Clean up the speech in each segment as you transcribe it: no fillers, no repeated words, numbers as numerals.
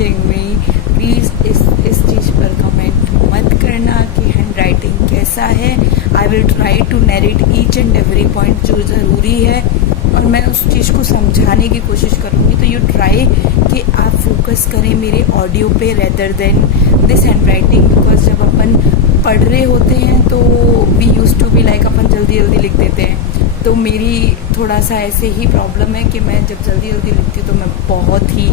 Writing में, please इस चीज़ पर कमेंट मत करना कि हैंड राइटिंग कैसा है। I will try to narrate each and every point जो ज़रूरी है, और मैं उस चीज़ को समझाने की कोशिश करूँगी। तो यू ट्राई कि आप फोकस करें मेरे ऑडियो पे rather than this handwriting, because जब अपन पढ़ रहे होते हैं तो we use to be like अपन जल्दी जल्दी लिख देते हैं। तो मेरी थोड़ा सा ऐसे ही प्रॉब्लम है कि मैं जब जल्दी जल्दी लिखती हूँ तो मैं बहुत ही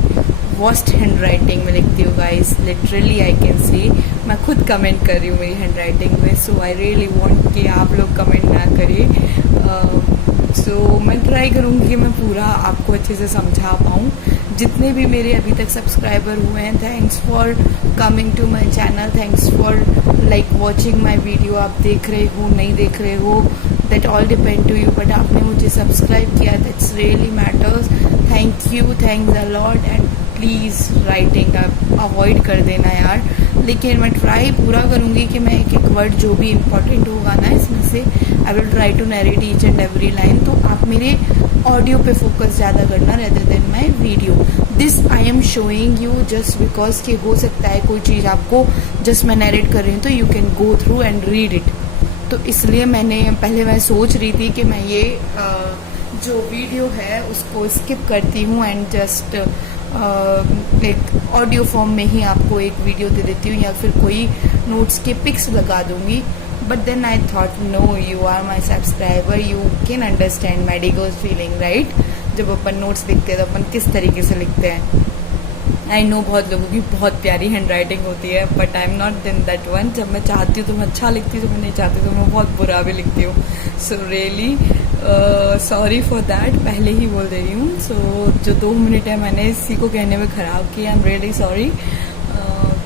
वर्स्ट हैंड राइटिंग में लिखती हूँ guys, literally I can see. मैं खुद कमेंट कर रही हूँ मेरी हैंड राइटिंग में, सो आई रियली वांट कि आप लोग कमेंट ना करें। सो मैं ट्राई करूँगी कि मैं पूरा आपको अच्छे से समझा पाऊँ। जितने भी मेरे अभी तक सब्सक्राइबर हुए हैं, thanks for coming to my channel, thanks for like watching my video. आप देख रहे हो नहीं देख रहे हो that all depend to you, but आपने मुझे सब्सक्राइब किया, that's really matters. Thank you, thanks a lot. And please writing आप अवॉइड कर देना यार, लेकिन मैं ट्राई पूरा करूँगी कि मैं एक एक वर्ड जो भी इम्पोर्टेंट होगा ना इसमें से I will try to narrate each and every line. तो आप मेरे ऑडियो पे फोकस ज़्यादा करना rather than my video. This I am showing you just because कि हो सकता है कोई चीज़ आपको जस्ट मैं नैरेट कर रही हूँ तो you can go through and read it. तो इसलिए मैं सोच रही थी कि मैं ये जो वीडियो है उसको स्किप करती हूँ एंड जस्ट एक ऑडियो फॉर्म में ही आपको एक वीडियो दे देती हूँ, या फिर कोई नोट्स के पिक्स लगा दूंगी। But then I thought no, you are my subscriber, you can understand my डिगोज फीलिंग राइट। जब अपन नोट्स लिखते हैं तो अपन किस तरीके से लिखते हैं। आई नो बहुत लोगों की बहुत प्यारी हैंड राइटिंग होती है, but I am not in that one. जब मैं चाहती हूँ तो मैं अच्छा लिखती हूँ, जब मैं नहीं चाहती तो मैं बहुत बुरा भी लिखती हूँ। So really sorry for that, पहले ही बोल दे रही हूँ। सो जो 2 मिनट है मैंने इसी को कहने में ख़राब किया, आई एम रियली सॉरी।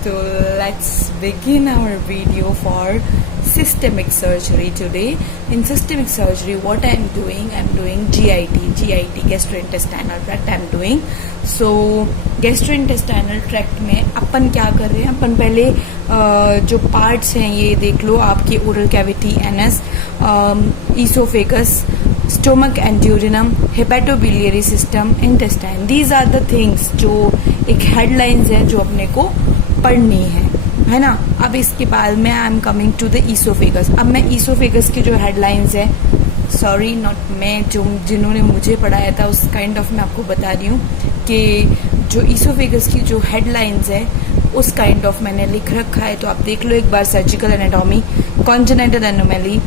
तो let's begin our video for systemic surgery today. In systemic surgery what I am doing GIT gastrointestinal tract I am doing. So gastrointestinal tract में अपन क्या कर रहे हैं, अपन पहले जो पार्ट्स हैं ये देख लो, आपकी oral cavity, anus, esophagus, stomach and duodenum, hepatobiliary system, intestine. These are the things जो एक हेडलाइंस है जो अपने को पढ़नी है ना। अब इसके बाद में I am coming to the esophagus. अब मैं ईसोफेगस की जो हेडलाइंस है, सॉरी नॉट मैं, जो जिन्होंने मुझे पढ़ाया था उस काइंड ऑफ मैं आपको बता रही हूँ कि जो ईसोफेगस की जो हेडलाइंस है उस काइंड ऑफ मैंने लिख रखा है। तो आप देख लो एक बार, surgical anatomy, congenital anomaly,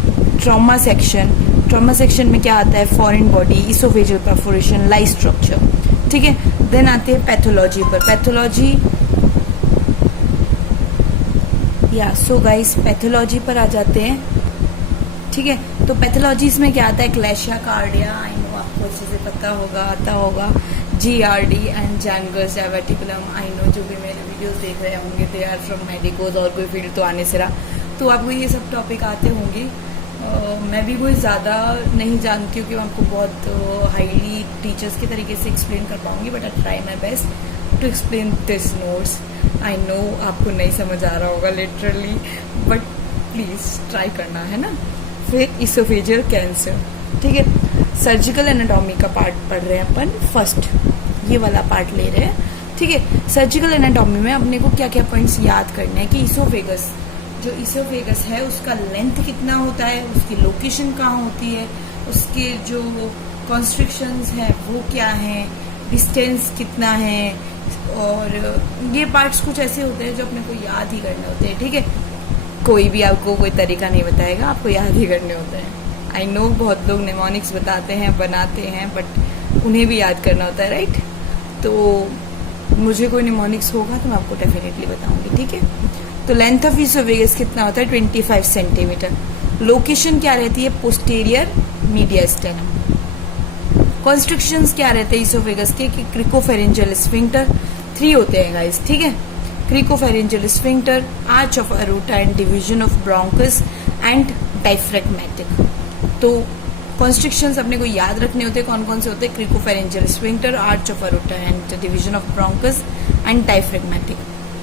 trauma section. Trauma section में क्या आता है, foreign body, oesophageal perforation, lye stricture, ठीक है। देन आते हैं पैथोलॉजी पर, पैथोलॉजी या सो गाइस पैथोलॉजी पर आ जाते हैं, ठीक है। तो पैथोलॉजीज में क्या आता है, क्लेशिया कार्डिया, आई नो आपको अच्छे से पता होगा, आता होगा, GRD and Zenker's diverticulum. I know जो भी मेरे वीडियोस देख रहे होंगे दे आर फ्रॉम मेडिकोज, और कोई फील्ड तो आने से रहा, तो आपको ये सब टॉपिक आते होंगे। मैं भी कोई ज़्यादा नहीं जानती हूँ कि मैं आपको बहुत हाईली टीचर्स के तरीके से एक्सप्लेन कर पाऊँगी, but I try my best to explain this notes. I know आपको नहीं समझ आ रहा होगा लिटरली, बट प्लीज़ ट्राई करना है ना। फिर इसोफेजियल कैंसर, ठीक है। सर्जिकल एनाटॉमी का पार्ट पढ़ रहे हैं अपन, फर्स्ट ये वाला पार्ट ले रहे हैं, ठीक है। सर्जिकल एनाटॉमी में अपने को क्या क्या पॉइंट्स याद करने हैं कि इसोफेगस, जो इसोफेगस है उसका लेंथ कितना होता है, उसकी लोकेशन कहाँ होती है, उसके जो कॉन्स्ट्रिक्शंस हैं वो क्या हैं, डिस्टेंस कितना है, और ये पार्ट्स कुछ ऐसे होते हैं जो अपने को याद ही करने होते हैं, ठीक है। कोई भी आपको कोई तरीका नहीं बताएगा, आपको याद ही करने होते हैं। आई नो बहुत लोग निमोनिक्स बताते हैं, बनाते हैं, बट उन्हें भी याद करना होता है राइट। तो मुझे कोई निमोनिक्स होगा तो मैं आपको डेफिनेटली बताऊंगी, ठीक है। तो लेंथ ऑफ इसोफेगस कितना होता है, 25 सेंटीमीटर। लोकेशन क्या रहती है, पोस्टीरियर मीडियास्टेनम। कॉन्स्ट्रिक्शंस क्या रहते हैं इसोफेगस के, कि क्रिकोफेरेंजियल स्फिंक्टर 3 होते हैं गाइस, ठीक है। Cricopharyngeal sphincter, arch of aorta and division of bronchus and diaphragmatic. तो कॉन्स्ट्रिक्शंस अपने को याद रखने होते हैं, कौन कौन से होते हैं, cricopharyngeal sphincter, arch of aorta and division of bronchus and diaphragmatic,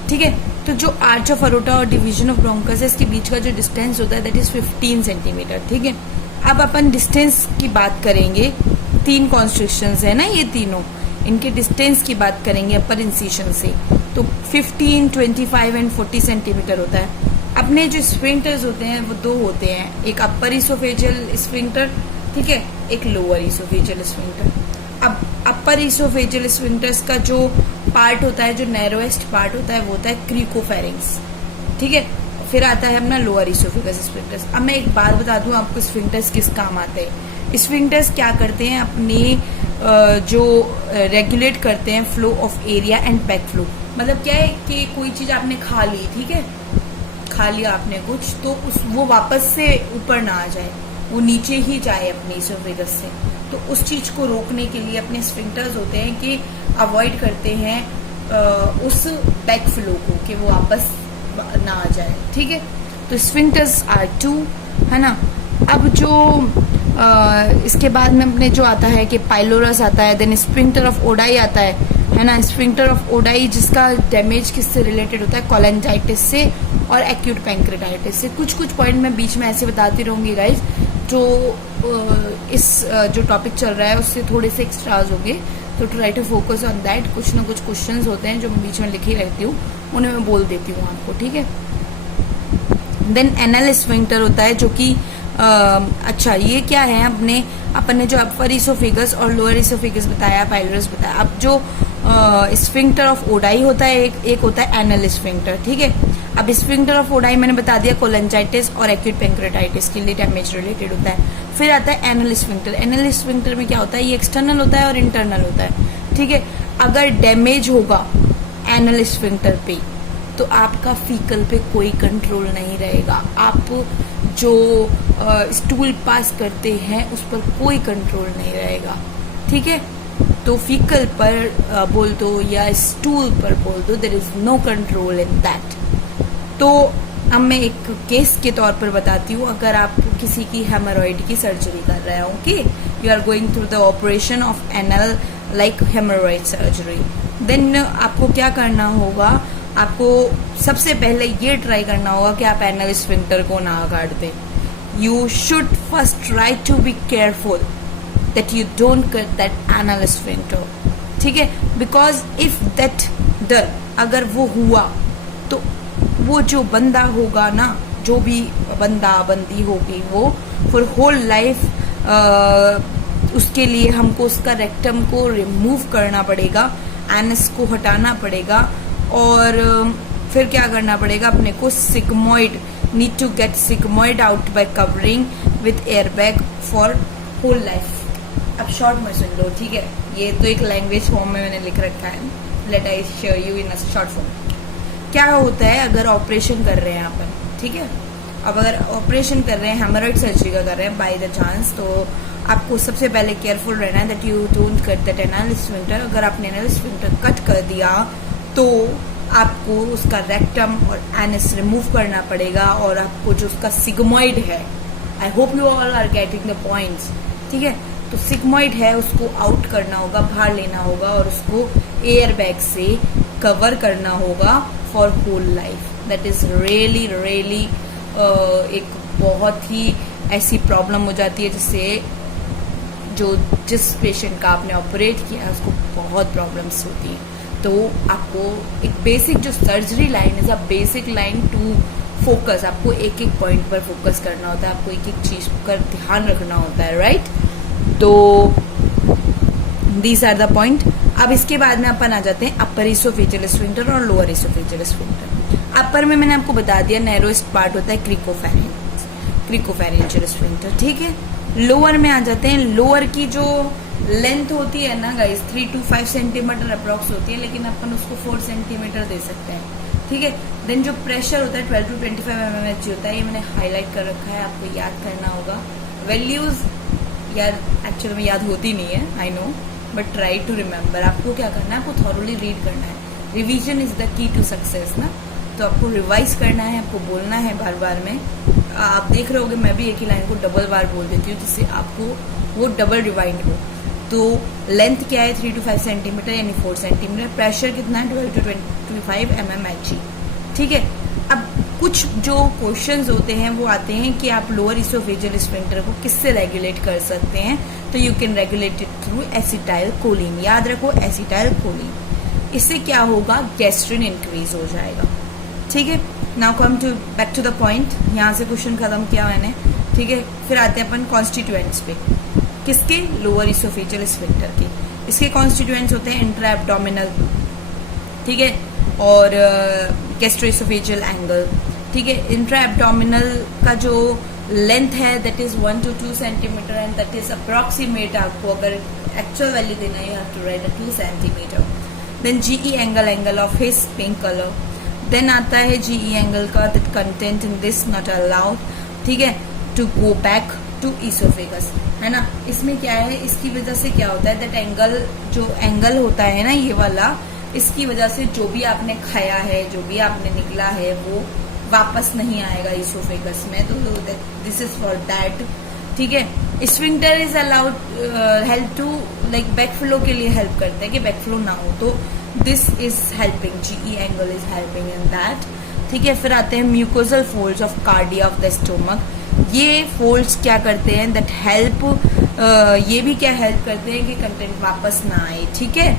ठीक है। तो जो आर्च ऑफ अरोटा और डिवीजन ऑफ ब्रोंकस है इसके बीच का जो डिस्टेंस होता है दैट इज 15 सेंटीमीटर, ठीक है। अब अपन डिस्टेंस की बात करेंगे, 3 कॉन्स्ट्रिक्शंस है ना ये तीनों, इनके डिस्टेंस की बात करेंगे अपर इंसिशन से तो 15, 25 एंड 40 सेंटीमीटर होता है। अपने जो स्फिंक्टर्स होते हैं वो दो होते हैं, एक अपर इसोफेजियल स्फिंक्टर, ठीक है, एक लोअर इसोफेजियल स्फिंक्टर। अब अपर इसोफेजियल स्फिंक्टर्स का जो पार्ट होता है, जो नैरोएस्ट पार्ट होता है, वो होता है क्रिकोफेरिंग्स, ठीक है। फिर आता है अपना लोअर इसोफेगस स्फिंक्टर्स। अब मैं एक बात बता दूं आपको, स्फिंक्टर्स किस काम आते हैं। स्फिंक्टर्स क्या करते हैं, अपने जो रेगुलेट करते हैं flow of area and back flow. मतलब क्या है कि कोई चीज आपने खा ली, ठीक है, खा लिया आपने कुछ, तो वो वापस से ऊपर ना आ जाए, वो नीचे ही जाए अपने इसोफेगस से। तो उस चीज को रोकने के लिए अपने स्फिंक्टर्स होते हैं कि अवॉइड करते हैं उस बैक फ्लो को, कि वो वापस ना आ जाए, ठीक है। तो स्फिंक्टर्स आर टू, है ना। अब जो इसके बाद में अपने जो आता है कि पाइलोरस आता है, देन स्फिंक्टर ऑफ ओडाई आता है ना। स्फिंक्टर ऑफ ओडाई जिसका डैमेज किससे रिलेटेड होता है, कोलेंजाइटिस से और एक्यूट पैंक्रेटाइटिस से। कुछ कुछ पॉइंट मैं बीच में ऐसे बताती रहूंगी गाइज, जो इस जो टॉपिक चल रहा है उससे थोड़े से एक्स्ट्राज होंगे, तो try to focus on that. कुछ ना कुछ क्वेश्चंस होते हैं जो मैं बीच में लिखी रहती हूँ, उन्हें मैं बोल देती हूँ आपको, ठीक है। देन एनल स्फिंक्टर होता है जो कि अच्छा ये क्या है, अपन ने जो अपर इसोफेगस और लोअर इसोफेगस बताया, पाइलोरस बताया। अब जो स्फिंक्टर ऑफ ओडाई होता है, एक होता है एनल स्फिंक्टर, ठीक है। अब स्फिंक्टर ऑफ ओडाई मैंने बता दिया कोलेंजाइटिस और एक्यूट पैंक्रेटाइटिस के लिए डैमेज रिलेटेड होता है। फिर आता है एनल स्फिंक्टर। एनल स्फिंक्टर में क्या होता है, ये एक्सटर्नल होता है और इंटरनल होता है, ठीक है। अगर डैमेज होगा एनल स्फिंक्टर पे तो आपका फीकल पे कोई कंट्रोल नहीं रहेगा। आप जो स्टूल पास करते हैं उस पर कोई कंट्रोल नहीं रहेगा, ठीक है। तो फीकल पर बोल दो या स्टूल पर बोल दो, there is no control in that. तो अब मैं एक केस के तौर पर बताती हूँ। अगर आप किसी की हेमोरॉइड की सर्जरी कर रहे हो, okay, you are going through the operation of anal like haemorrhoid surgery, then आपको क्या करना होगा, आपको सबसे पहले ये ट्राई करना होगा कि आप एनल स्फिंक्टर को ना काट दें। You should first try to be careful that you don't cut that anal sphincter, ठीक है। बिकॉज इफ दैट डर अगर वो हुआ तो वो जो बंदा होगा ना, जो भी बंदा बंदी होगी, वो फॉर होल लाइफ उसके लिए हमको उसका रेक्टम को रिमूव करना पड़ेगा, एनस को हटाना पड़ेगा, और फिर क्या करना पड़ेगा, अपने को sigmoid, need to get sigmoid out by covering with air bag for whole life. अब शॉर्ट में सुन लो, ठीक है, ये तो एक लैंग्वेज फॉर्म में मैंने लिख रखा है, let I share you in a short form. क्या होता है अगर ऑपरेशन कर रहे हैं अपन, ठीक है, अब अगर ऑपरेशन कर रहे हैं, हेमोरॉइड सर्जरी का कर रहे हैं बाय द चांस, तो आपको सबसे पहले केयरफुल रहना है that you don't cut that anal sphincter. अगर आपने एनल स्फिंक्टर कट कर दिया तो आपको उसका रेक्टम और एनस रिमूव करना पड़ेगा, और आपको जो उसका सिग्मोइड है, I hope you all are getting the points, ठीक है। तो सिग्मोइड है उसको आउट करना होगा, बाहर लेना होगा, और उसको एयर बैग से कवर करना होगा for whole life. That is really really एक बहुत ही ऐसी प्रॉब्लम हो जाती है जिससे जिस पेशेंट का आपने ऑपरेट किया उसको बहुत प्रॉब्लम्स होती है। तो आपको एक बेसिक जो surgery line is a basic line to focus, आपको एक एक पॉइंट पर फोकस करना होता है, आपको एक एक चीज पर ध्यान रखना होता है, राइट। तो दीज आर द पॉइंट। अब इसके बाद में अपन आ जाते हैं अपर इसोफेजियल स्फिंक्टर और लोअर इसोफेजियल स्फिंक्टर। अपर में मैंने आपको बता दिया नैरोएस्ट पार्ट होता है क्रिकोफेरेंजियल स्फिंक्टर, ठीक है। लोअर में आ जाते हैं। लोअर की जो लेंथ होती है ना गाइस 3 to 5 सेंटीमीटर अप्रॉक्स होती है, लेकिन अपन उसको 4 सेंटीमीटर दे सकते हैं, ठीक है। देन जो प्रेशर होता है 12 to 25 mmHg होता है, ये मैंने हाईलाइट कर रखा है, आपको याद करना होगा। वैल्यूज यार एक्चुअली में याद होती नहीं है, I know, but try to remember. आपको क्या करना है, आपको थॉरोली रीड करना है। Revision is the key to success ना, तो आपको रिवाइज करना है, आपको बोलना है बार बार में। आप देख रहे होगे मैं भी एक ही लाइन को डबल बार बोल देती हूँ जिससे आपको वो डबल रिवाइंड हो। तो लेंथ क्या है 3 to 5 सेंटीमीटर यानी 4 सेंटीमीटर। प्रेशर कितना है 12 to 25 mmHg, ठीक है। अब कुछ जो क्वेश्चंस होते हैं वो आते हैं कि आप लोअर इसोफेजियल स्फिंक्टर को किससे रेगुलेट कर सकते हैं, तो you can regulate it through acetyl choline. याद रखो एसिटाइल कोलिन, इससे क्या होगा, गैस्ट्रिन इंक्रीज हो जाएगा। ठीक है, now come to back to the point, यहाँ से क्वेश्चन खत्म किया मैंने। ठीक है, फिर आते हैं अपन कॉन्स्टिट्यूएंट्स पे, किसके, लोअर इसोफेजियल स्फिंक्टर के। इसके कॉन्स्टिट्यूएंट्स होते हैं इंट्रा एब्डोमिनल, ठीक है, और गैस्ट्रोइसोफेजियल एंगल। ठीक है, इंट्रा एब्डोमिनल का जो लेंथ है that is 1 to 2 centimetre and that is approximate, आपको अगर एक्चुअल वैल्यू देना है you have to write 2 centimetre. Then GE angle of his pink colour. Then आता है जीई एंगल का that content in this not allowed, ठीक है, to go back to esophagus, है ना। इसमें क्या है, इसकी वजह से क्या होता है दैट एंगल, जो एंगल होता है ना ये वाला, इसकी वजह से जो भी आपने खाया है, जो भी आपने निकला है, वो वापस नहीं आएगा इसोफेगस में, तो दिस इज फॉर दैट। ठीक है, sphincter is allowed, help to like back flow के लिए हेल्प करते हैं कि बैक फ्लो ना हो, तो this is helping, GE angle is helping in that. ठीक है, फिर आते हैं mucosal folds of cardia of the stomach. ये फोल्ड्स क्या करते हैं, दैट हेल्प, ये भी क्या हेल्प करते हैं कि कंटेंट वापस ना आए। ठीक है,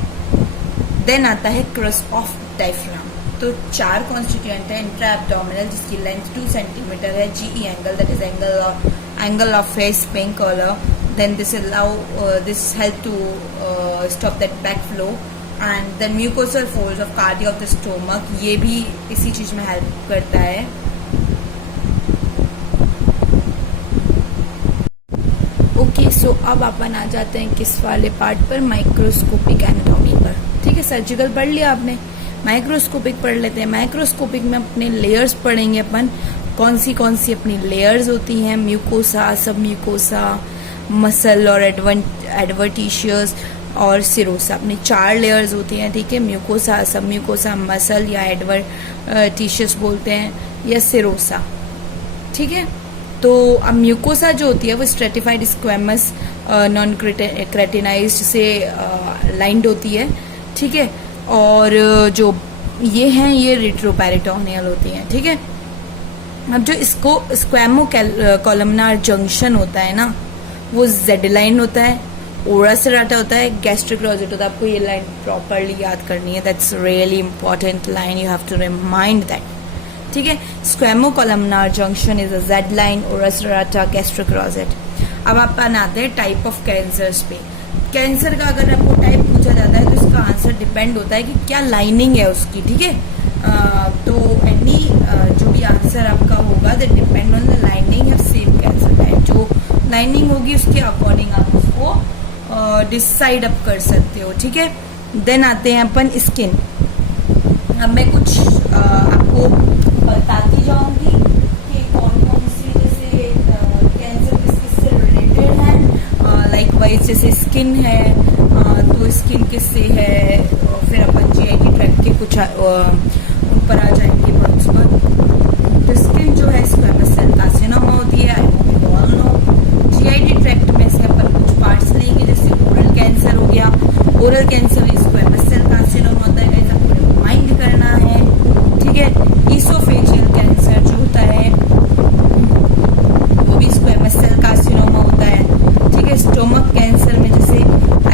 देन आता है क्रस्ट ऑफ डायफ्राम। तो 4 कॉन्स्टिट्यूएंट है, इंट्रा एब्डोमिनल जिसकी लेंथ 2 सेंटीमीटर है, GE angle that is angle of face pink colour, then this help to stop that back flow, and then mucosal folds of cardia of the stomach, ये भी इसी चीज में help करता है। Okay, सो अब अपन आ जाते हैं किस वाले पार्ट पर, माइक्रोस्कोपिक एनाटॉमी पर। ठीक है, सर्जिकल पढ़ लिया आपने, माइक्रोस्कोपिक पढ़ लेते हैं। माइक्रोस्कोपिक में अपने लेयर्स पढ़ेंगे अपन, कौन सी अपनी लेयर्स होती हैं, म्यूकोसा, सब म्यूकोसा, मसल और एडवर्टिशियस और सिरोसा। अपनी 4 लेयर्स होती हैं। ठीक है, म्यूकोसा, सब म्यूकोसा, मसल या एडवर्टिशियस बोलते हैं, या सिरोसा। ठीक है, तो अब म्यूकोसा जो होती है वो स्ट्रेटिफाइड स्क्वेमस नॉन क्रेटिनाइज्ड से लाइंड होती है। ठीक है, और जो ये हैं ये रेट्रोपेरिटोनियल होती हैं। ठीक है, अब जो इसको स्क्वेमो कॉलमनार जंक्शन होता है ना, वो जेड लाइन होता है, ओरा सेराटा होता है, गैस्ट्रिक रोजेट होता है। आपको ये लाइन प्रॉपरली याद करनी है, that's really important line, you have to remind that. ठीक है, squamocolumnar junction is a Z line, ora serrata, gastric rosette. अब अपन आते हैं टाइप ऑफ कैंसर्स पे। कैंसर का अगर आपको टाइप पूछा जाता है तो इसका आंसर डिपेंड होता है कि क्या लाइनिंग है उसकी। ठीक है, तो एनी जो भी आंसर आपका होगा that depend on the lining of same cancer type. जो लाइनिंग होगी उसके अकॉर्डिंग आप उसको डिसाइड अप कर सकते हो। ठीक है, देन आते हैं अपन स्किन। अब मैं कुछ आपको बताती जाऊंगी कि कौन कौन सी जैसे कैंसर किससे रिलेटेड है, लाइक वाइज जैसे स्किन है, तो स्किन किससे है, और फिर अपन जीआईटी ट्रैक्ट के कुछ ऊपर आ जाएंगे पॉइंट्स पर। तो स्किन जो है स्क्वेमस सेल कार्सिनोमा होती है, I hope you all know. GIT tract में से अपन कुछ पार्ट्स लेंगे, जैसे ओरल कैंसर हो गया, oral cancer squamous cell carcinoma होता है, आपको रिमाइंड करना है। ठीक है, इसोफेजियल कैंसर जो होता है वो भी स्क्वेमस सेल कार्सिनोमा होता है। ठीक है, स्टोमक कैंसर में जैसे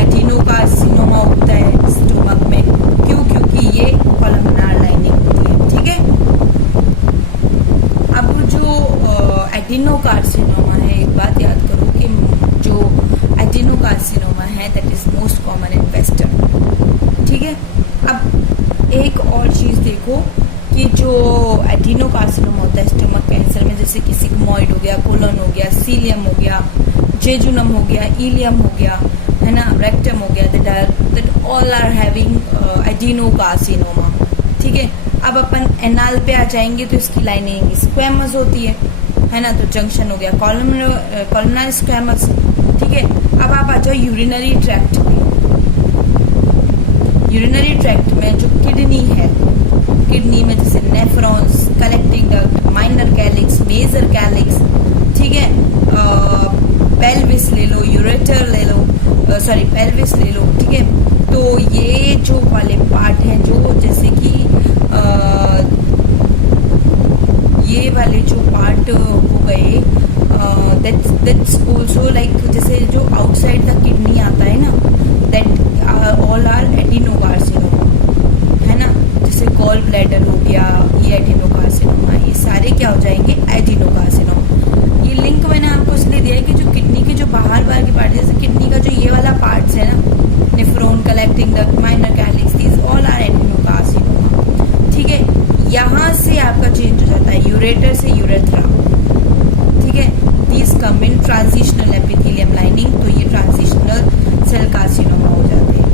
एडिनोकार्सिनोमा होता है स्टोमक में, क्योंकि ये कॉलमनार लाइनिंग होती है। ठीक है, अब जो एडिनोकार्सिनोमा है, एक बात याद करो कि जो एडिनोकार्सिनोमा है that is most common in western. ठीक है, अब एक और चीज देखो कि जो एडिनोकार्सिनोमा होता है स्टोमक कैंसर में, जैसे कि सिग्मॉइड हो गया, कोलन हो गया, सीलियम हो गया, जेजुनम हो गया, इलियम हो गया, है ना, रेक्टम हो गया, that all are having adenocarcinoma. ठीक है, अब अपन एनाल पे आ जाएंगे तो इसकी लाइनिंग स्क्वेमस होती है ना, तो जंक्शन हो गया कॉलमनार स्क्वेमस। ठीक है, अब आप आ जाओ यूरिनरी ट्रैक्ट में। यूरिनरी ट्रैक्ट में जो किडनी है, किडनी में जैसे nephrons, collecting duct, minor calyx, major calyx. ठीक है, पेल्विस ले लो, यूरेटर ले लो, पेल्विस ले लो। ठीक है, तो ये जो वाले पार्ट हैं जो जैसे कि गॉल ब्लैडर हो गया, ये एडिनोकार्सिनोमा, ये सारे क्या हो जाएंगे, एडिनोकार्सिनोमा। ये लिंक मैंने आपको इसलिए दिया है कि जो किडनी के जो बाहर के पार्ट, जैसे किडनी का जो ये वाला पार्ट्स है ना, nephron, collecting duct, minor calyx, these all are adenocarcinoma. ठीक है, यहाँ से आपका चेंज हो जाता है यूरेटर से यूरेथ्रा। ठीक है, these come in transitional epithelium lining, तो ये ट्रांजिशनल सेल कार्सिनोमा हो जाते हैं।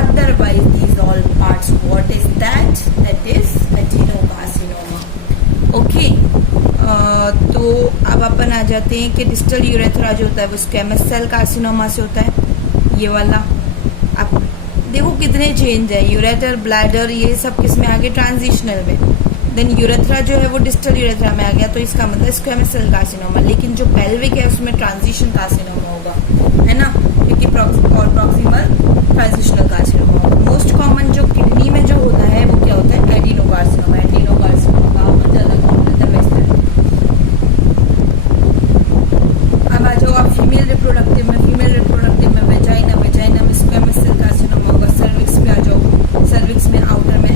Otherwise these all parts, what is that, that is adenocarcinoma. Okay, तो अब अपन आ जाते हैं कि डिस्टल यूरेथ्रा जो होता है वो स्क्वैमस सेल कार्सिनोमा से होता है, ये वाला। अब देखो कितने चेंज है, यूरेटर, ब्लैडर, ये सब किस में आ गए, ट्रांजिशनल में। देन यूरेथ्रा जो है वो डिस्टल यूरेथ्रा में आ गया, तो इसका मतलब स्क्वैमस सेल कार्सिनोमा। लेकिन जो पेल्विक है उसमें ट्रांजिशन कार्सिनोमा होगा, है ना, क्योंकि और प्रॉक्सिमल ट्रांजिशनल कार्सिनोमा होगा। मोस्ट कॉमन जो किडनी में जो होता है वो क्या होता है, एडिनोकार्सिनोमा। एडिनोकार्सिनोमा का बहुत ज्यादा कॉमन है वैसे। अब आ जाओ आप फीमेल रिप्रोडक्टिव में। फीमेल रिप्रोडक्टिव में वेजाइना, वेजाइना में स्क्वैमस सेल कार्सिनोमा होगा। सर्विक्स में आ जाओ, सर्विक्स में आउटर में